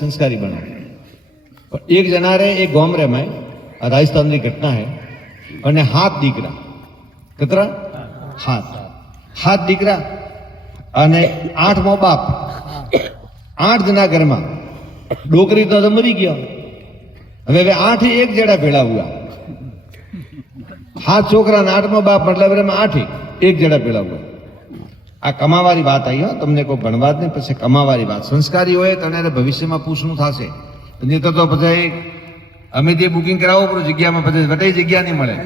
संस्कारी बना। एक जना रे एक गांव रे में राजस्थान की घटना है और 7 दीकरा कतरा 7 दीकरा અને 8 मो बाप 8 जना घर में डोकरी तो मरी गया। હવે 8 एक जड़ा भेड़ा हुआ 7 छोकरा ने 8 मो बाप मतलब 8 एक जड़ा भेड़ा हुआ। आ कमावारी बात आई हो तमने को भणवा नहीं पछी कमावारी बात संस्कारी होय तने भविष्य में पूछनु थाशे नहीं तो पछी अमे जे बुकिंग करावो पर जग्या में पछी वटे जग्या नहीं मळे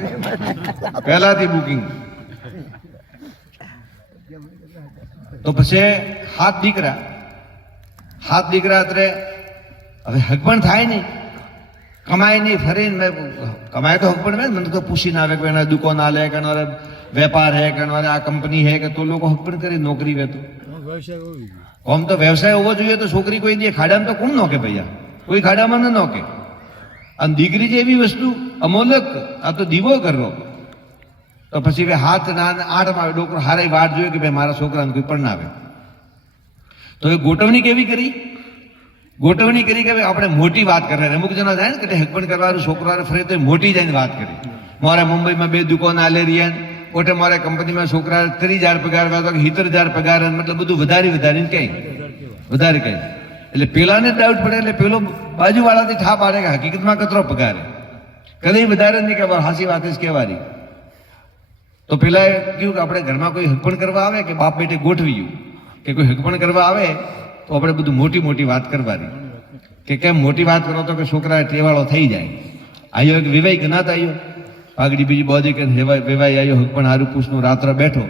पहला थी बुकिंग तो पछी 7 दीकरा अत्रे હવે હકપણ થાય નહીં કમાય નહીં ફરીને કમાય તો હકપણ में મને તો પૂછીને આવે કે એના દુકાન આલે કે એનો व्यापार है कि आ कंपनी है कि तो लोग हकपण करे नौकरी वे तो हम तो व्यवसाय होवो જોઈએ तो छोकरी कोई दिए खाड़ा में तो कौन नौके भैया कोई खाड़ा में न नौके અને દીકરી જેવી વસ્તુ અમોલક આ તો દીવો કરો તો પછી વે હાથ ના 8 માં ડોકરો હારે વાટ જોયો કે ભાઈ મારા છોકરાને કોઈ પરણાવે તો એ ગોઠવણી કેવી કરી કે ભાઈ આપણે મોટી વાત કરે અમુક જણા જાય ને કે હકપણ કરવાનું છોકરાને ફરે તો મોટી જઈને વાત કરી મારે મુંબઈમાં 2 દુકાન આલે રહ્યા ओटे मारे कंपनी में छोकरा 30,000 पगार तो 70,000 पगार मतलब બધું વધારીને કઈ વધારે કઈ એટલે પેલાને ડાઉટ પડે એટલે પેલો બાજુવાળાથી ઠા પાડે કે હકીકતમાં કતરો પગાર કદી વધારે નહીં કે હાસી વાત જ કહેવાની તો પેલા કહ્યું કે આપણે ઘરમાં કોઈ હકપણ કરવા આવે કે બાપ બેટે ગોઠવ્યું કે કોઈ હકપણ કરવા આવે તો આપણે બધું મોટી વાત કરવાની કે કેમ મોટી વાત કરો તો કે છોકરા ટેવાળો થઈ જાય આયો એક વિવેક જ્ઞાત આયો पागड़ी बीजी बॉडी के वेवाई आयो हकपण हारू पूछनु रात्र बैठो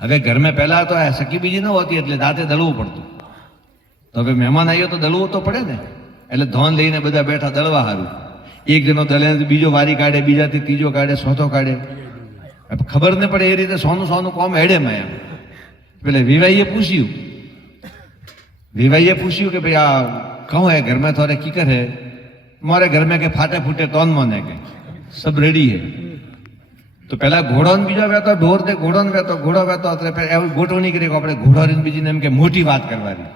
હવે घर में पहला तो सखी बीजी न होती એટલે દાંતે દળવું પડતું તો હવે મહેમાન આવ્યો તો દળવું તો પડે ને એટલે ધોન લઈને બધા બેઠા દળવા હારું એક જણો દળે બીજો વારી કાઢે બીજાથી ત્રીજો કાઢે ચોથો કાઢે ખબર ન પડે એ રીતે સોનું કોમ હેડે માં એમ પેલે વિવાઈએ પૂછ્યું કે ભાઈ આ કહું હે घर में थोड़े कीकर है मारे घर में के फाटे फूटे तोन मन है के सब रेडी है तो पहला घोड़ो ने बीजा वेतो ढोर दे घोड़ो ने वेतो घोड़ो वेतो એટલે એવી ગોઠવણી કરી કે આપણે ઘોડારીને બીજીને એમ કે મોટી વાત કરવાની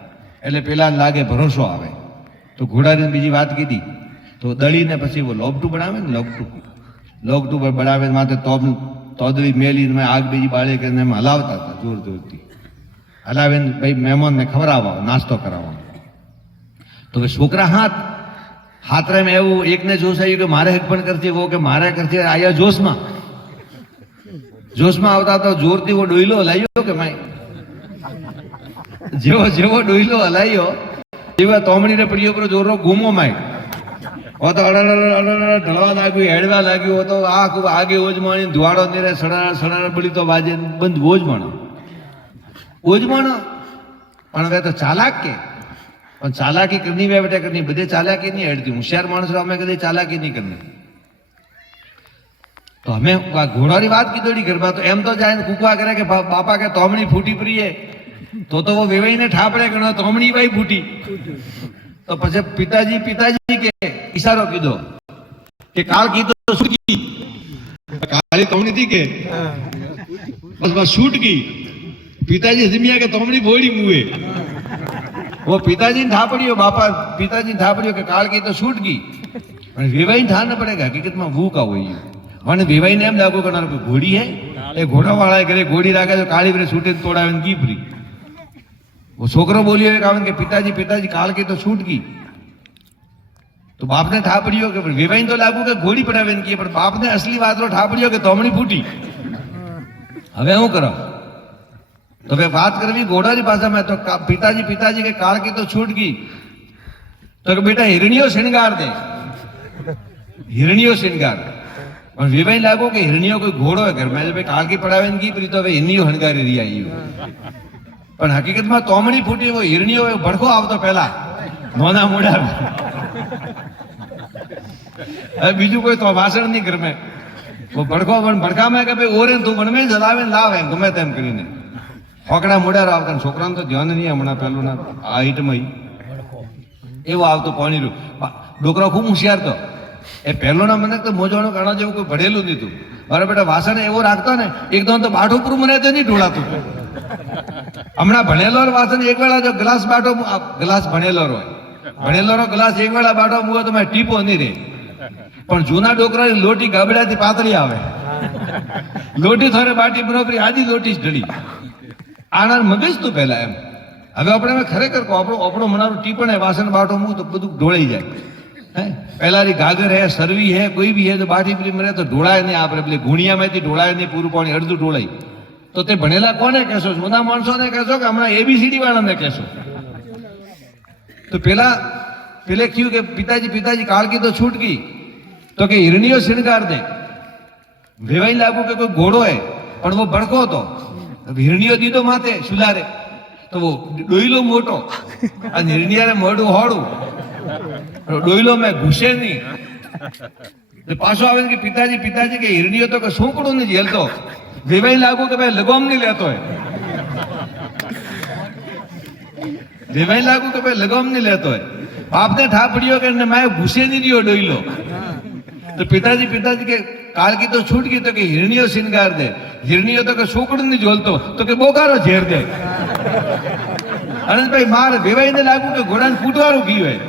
એટલે પેલા લાગે ભરોસો આવે તો ઘોડારીને બીજી વાત કીધી તો દળીને પછી वो લોગટુ બનાવે ને લોગટુ બનાવે માથે તોદવી મેલીને આગ બીજી બાળે કરીને એમ હલાવતા હતા જોરથી હલાવીને ભાઈ મહેમાનને ખવડાવવા નાસ્તો કરાવવા તો છોકરા हाथरे में एवं एक ने जोश आयु कि मारे हकपण करती वो कि मारे करती आया जोश में आवता तो जोर थी वो डोईलो हलायो के मैं जेवो डोईलो हलायो जेवा तोमड़ी ने पड़ियो पर जोरो घूमो माय वो तो ढळवा लाग्यो हेडवा लाग्यो वो तो आगे ओजमाणी धुवाड़ो नेरे सड़ा बड़ी तो बाजे बंद ओजमाणो पण वे तो चालाक के પણ ચાલાકી કરની વે બેટા કરની બધે ચાલાકી નહીં હેડતી હોશિયાર માણસો અમે કદી ચાલાકી નહીં કરને તો અમે ઘોડાની વાત કીધોડી ઘરમાં તો એમ તો જાય ને કુકવા કરે કે બાપા કે તોમણી ફૂટી પ્રિયે તો वो વેવાઈને ઠાપડે કે તોમણી ભાઈ ફૂટી તો પછી પિતાજી કે ઈશારો કીધો કે કાળ કીધો છૂટકી કાળી તોમણી थी के बस छूट गई पिताजी हजमिया के तोमणी भोड़ी मुए वो पिताजी ने ठापड़ियो बापा पिताजी ने ठापड़ियो के काल की तो छूट गई विवाही था न पड़ेगा हकीकत में वो का हुई मैंने विवाही ने एम लागू करना कोई घोड़ी है ये घोड़ा वाला करे घोड़ी राखे तो काली बरे छूटे तोड़ावे की फ्री वो छोकरो बोलियो के पिताजी काल की तो छूट गई तो बाप ने ठापड़ियो के विवाही तो लागू के घोड़ी पड़ावे की पर बाप ने असली बात ठापड़ियो के तोमणी फूटी हवे हूँ करो तो वे बात करवी घोड़ा भाषा में तो पिताजी के काल की तो छूट गई तो बेटा हिरणियों श्रृंगार दे और विवाही लागो कि हिरणियों कोई घोड़ो है घर में भाई काल की पड़ावे की परी तो हिरणियों हणगारी रही आई पण हकीकत में तोमणी फूटी वो हिरणियों भड़को आवतो पहला नोना मोड़ा बीजू कोई तो भाषण नहीं घर में वो भड़का में के भाई ओरे तू मन में जलावे लावे गमे तेम करीने ફોકડા મોડા આવતા છોકરાને તો ધ્યાન નહીં હમણાં પેલું ના આ હિટમાં એવું આવતું પાણીનું ડોકરો ખૂબ હોશિયાર તો એ પહેલોના મને તો મોજાણો કાણા જેવું કોઈ ભણેલું નતું મારા બેટા વાસણ એવો રાખતો ને એકદમ તો બાઠું ઉપર મને તો નહીં ઢોળાતું હમણાં ભણેલો વાસણ એક વેળા જો ગ્લાસ ભણેલો હોય ભણેલો ગ્લાસ એક વેળા બાટો મૂકો તો ટીપો નહીં રે, પણ જૂના ડોકરાની લોટી ગાબડાથી પાતળી આવે, લોટી થોડે બાટી બરોબરી આજી લોટી જ ઢળી. આના મગજ તું પહેલા એમ. હવે આપણે ખરેખર આપણો મનારું ટીપણ હે, વાસણ બાટો મૂક તો બધું ઢોળાઈ જાય. હે પહેલાની ગાગર હે, સરવી હે, કોઈ બી હે તો બાટી પીલી મરે તો ઢોળાય નહીં. આપણે પેલી ગુણિયામાંથી ઢોળાય નહીં, પૂરું પાણી અડધું ઢોળાય. તો તે ભણેલા કોને કહેશો? જૂના માણસોને કહેશો કે હમણાં એબીસીડી વાળાને કહેશો? તો પેલે કહ્યું કે પિતાજી કાળકી તો છૂટ ગઈ, તો કે હિરણીઓ શૃંગાર દે. વેવાઈ લાગુ કે કોઈ ઘોડો હે પણ वो ભડકો હતો, હિરણીઓ દીધો માથે સુલારે, તો वो ડોયલો મોટો અને હિરણિયારે મોઢું હોડું, ડોયલો મેં ઘૂસે નહીં. પાછો આવે કે પિતાજી કે હિરણીઓ તો કે સોંકડું નહીં ઝેલતો, વેવાઈ લાગુ કે ભાઈ લગોમ નહીં લેતો હોય, વેવાઈ લાગુ કે ભાઈ લગોમ નહીં લેતો હોય. બાપને ઠાપડીઓ કે માએ ઘૂસે નહીં રહ્યો ડોયલો. તો પિતાજી કે કાળકી તો છૂટ ગઈ, તો કે હિરણીઓ શિંગાર દે. હિરણીઓ તો કે સોકડું નહીં ઝોલતો, તો કે બોકારો ઝેર દે. અનંતભાઈ માર વેવાઈને લાગુ કે ઘોડાને ફૂટવારું કયું હોય,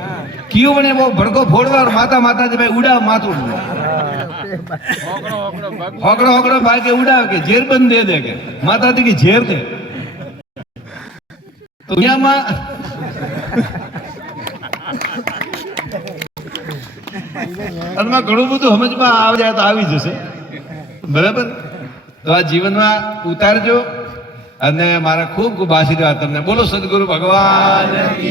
કયું મને બહુ ભડકો ફોડવાનું, માતા ભાઈ ઉડાવ માથું, હોકડો ભાઈ કે ઉડાવ કે ઝેર બંધ દે કે માતાથી કે ઝેર દે. તો દુનિયામાં ઘણું બધું સમજમાં આવી જાય તો આવી જશે, બરાબર. તો આ જીવનમાં ઉતારજો અને મારા ખૂબ ખૂબ આશીર્વાદ તમને. બોલો સદગુરુ ભગવાન.